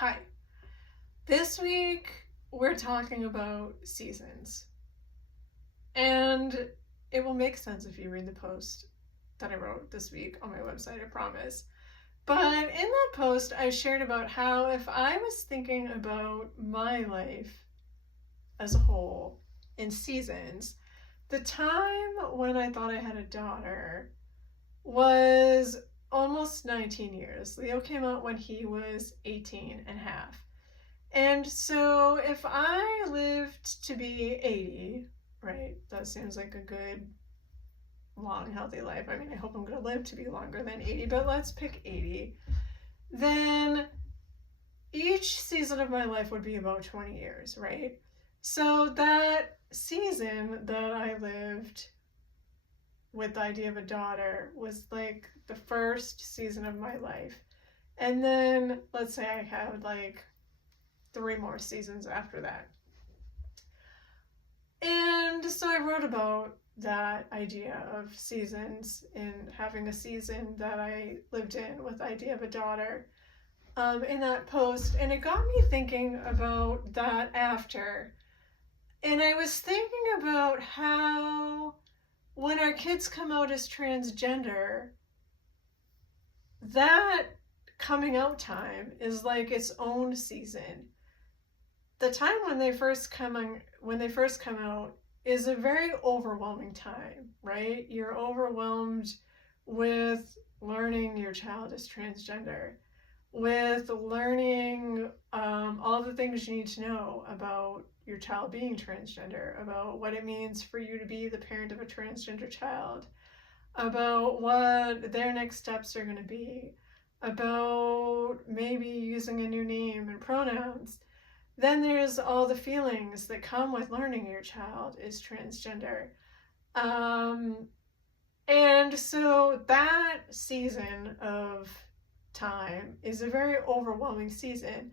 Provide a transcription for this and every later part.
Hi. This week we're talking about seasons. And it will make sense if you read the post that I wrote this week on my website, I promise. But in that post, I shared about how if I was thinking about my life as a whole in seasons, the time when I thought I had a daughter was almost 19 years. Leo came out when he was 18 and a half. And so if I lived to be 80, right, that seems like a good, long, healthy life. I mean, I hope I'm going to live to be longer than 80, but let's pick 80. Then each season of my life would be about 20 years, right? So that season that I lived with the idea of a daughter was like the first season of my life. And then let's say I had like 3 more seasons after that. And so I wrote about that idea of seasons and having a season that I lived in with the idea of a daughter in that post. And it got me thinking about that after. And I was thinking about how when our kids come out as transgender, that coming out time is like its own season. The time when they first come out is a very overwhelming time, right? You're overwhelmed with learning your child is transgender, with learning all the things you need to know about your child being transgender, about what it means for you to be the parent of a transgender child, about what their next steps are going to be, about maybe using a new name and pronouns. Then there's all the feelings that come with learning your child is transgender. Um, and so that season of time is a very overwhelming season.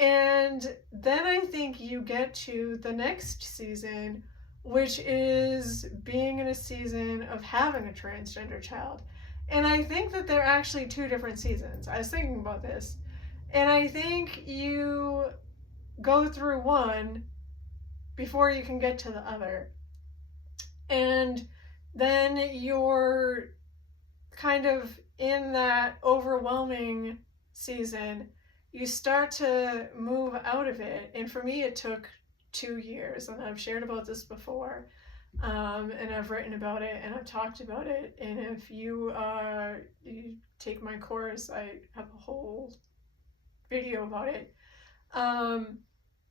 And then I think you get to the next season, which is being in a season of having a transgender child. And I think that they're actually 2 different seasons. I was thinking about this. And I think you go through one before you can get to the other. And then you're kind of in that overwhelming season. You start to move out of it. And for me, it took 2 years. And I've shared about this before. And I've written about it and I've talked about it. And if you take my course, I have a whole video about it.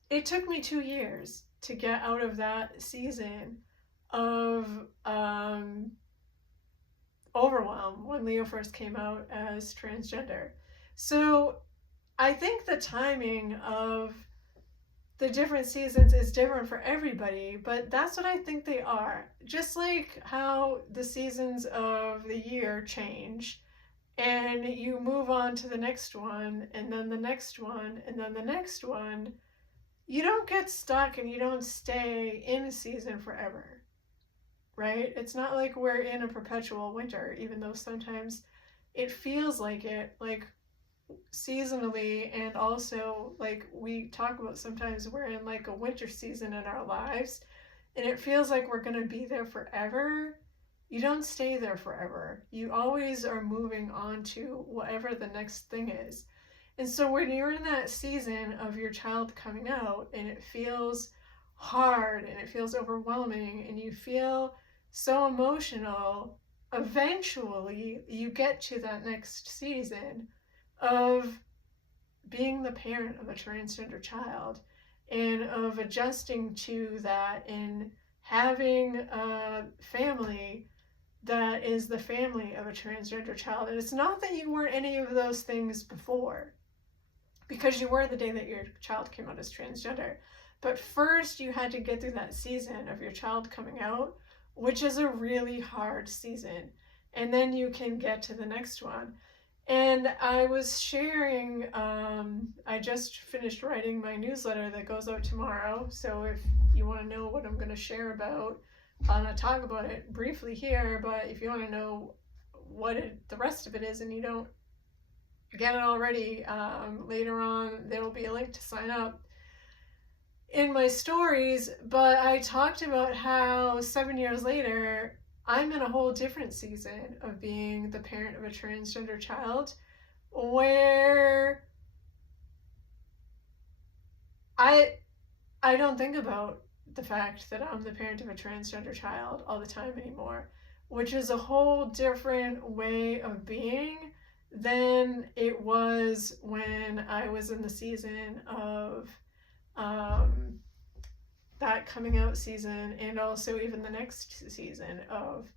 It took me 2 years to get out of that season of overwhelm when Leo first came out as transgender. So I think the timing of the different seasons is different for everybody, but that's what I think they are. Just like how the seasons of the year change and you move on to the next one and then the next one and then the next one, you don't get stuck and you don't stay in a season forever, right? It's not like we're in a perpetual winter, even though sometimes it feels like it, like seasonally, and also like we talk about sometimes we're in like a winter season in our lives and it feels like we're going to be there forever. You don't stay there forever. You always are moving on to whatever the next thing is. And so when you're in that season of your child coming out and it feels hard and it feels overwhelming and you feel so emotional, eventually you get to that next season of being the parent of a transgender child and of adjusting to that and having a family that is the family of a transgender child. And it's not that you weren't any of those things before, because you were the day that your child came out as transgender. But first you had to get through that season of your child coming out, which is a really hard season. And then you can get to the next one. And I was sharing, I just finished writing my newsletter that goes out tomorrow. So if you want to know what I'm going to share about, I'm going to talk about it briefly here. But if you want to know what the rest of it is and you don't get it already. Later on, there will be a link to sign up in my stories, but I talked about how 7 years later, I'm in a whole different season of being the parent of a transgender child where I I don't think about the fact that I'm the parent of a transgender child all the time anymore, which is a whole different way of being than it was when I was in the season of um, that coming out season, and also even the next season of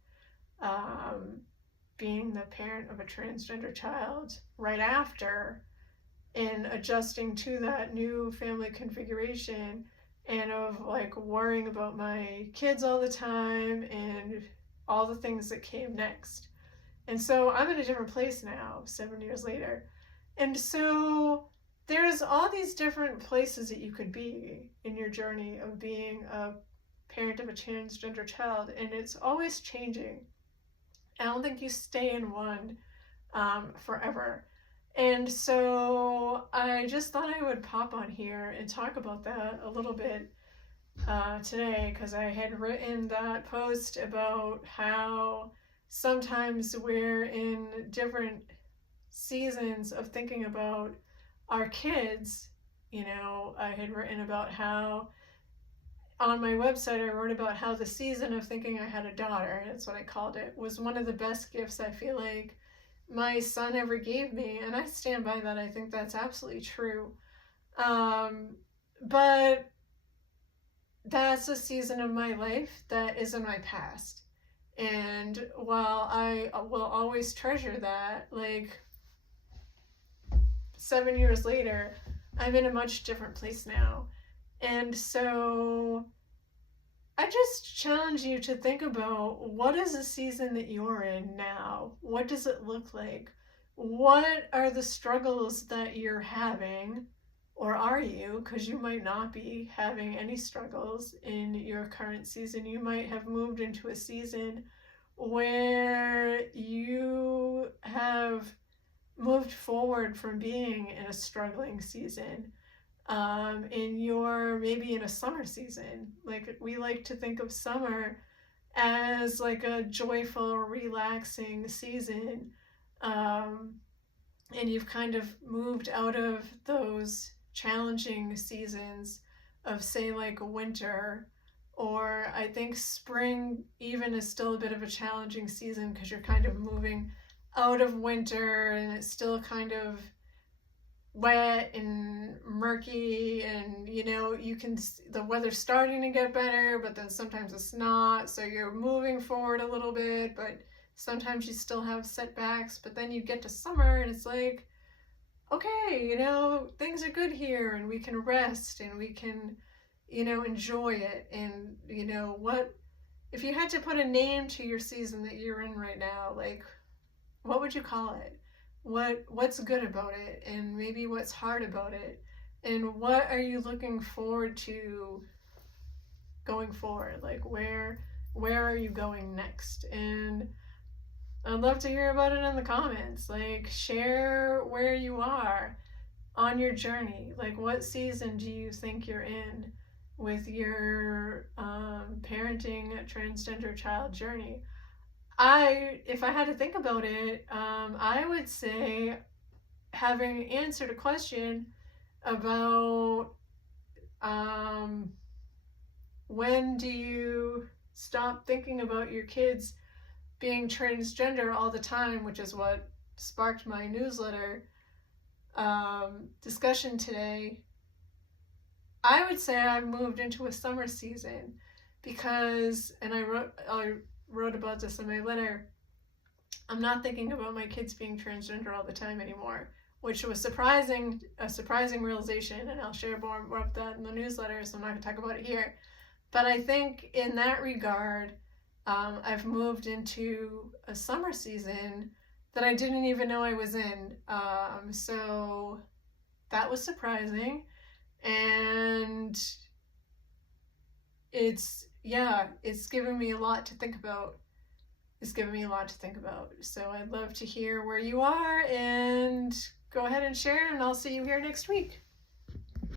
um, being the parent of a transgender child right after, and adjusting to that new family configuration, and of like worrying about my kids all the time and all the things that came next. And so I'm in a different place now 7 years later. And so there's all these different places that you could be in your journey of being a parent of a transgender child, and it's always changing. I don't think you stay in one forever. And so I just thought I would pop on here and talk about that a little bit today, because I had written that post about how sometimes we're in different seasons of thinking about our kids. You know, I had written about how on my website I wrote about how the season of thinking I had a daughter, that's what I called it, was one of the best gifts I feel like my son ever gave me, and I stand by that. I think that's absolutely true. Um, but that's a season of my life that is in my past. And while I will always treasure that, like 7 years later, I'm in a much different place now. And so I just challenge you to think about, what is the season that you're in now? What does it look like? What are the struggles that you're having? Or are you? Because you might not be having any struggles in your current season. You might have moved into a season where you have moved forward from being in a struggling season. And you're maybe in a summer season. Like, we like to think of summer as like a joyful, relaxing season. Um, and you've kind of moved out of those challenging seasons of, say, like winter, or I think spring even is still a bit of a challenging season because you're kind of moving out of winter and it's still kind of wet and murky, and you know, you can, the weather's starting to get better, but then sometimes it's not, so you're moving forward a little bit, but sometimes you still have setbacks. But then you get to summer and it's like, okay, you know, things are good here and we can rest and we can, you know, enjoy it. And you know what, if you had to put a name to your season that you're in right now, like, what would you call it? What's good about it, and maybe what's hard about it, and what are you looking forward to going forward? Like, where are you going next? And I'd love to hear about it in the comments. Like, share where you are on your journey. Like, what season do you think you're in with your parenting a transgender child journey? If I had to think about it, I would say, having answered a question about um, when do you stop thinking about your kids being transgender all the time, which is what sparked my newsletter discussion today, I would say I've moved into a summer season because, and I wrote about this in my letter, I'm not thinking about my kids being transgender all the time anymore, which was a surprising realization, and I'll share more of that in the newsletter, so I'm not going to talk about it here. But I think in that regard, I've moved into a summer season that I didn't even know I was in. So that was surprising, and it's given me a lot to think about. So I'd love to hear where you are and go ahead and share, and I'll see you here next week.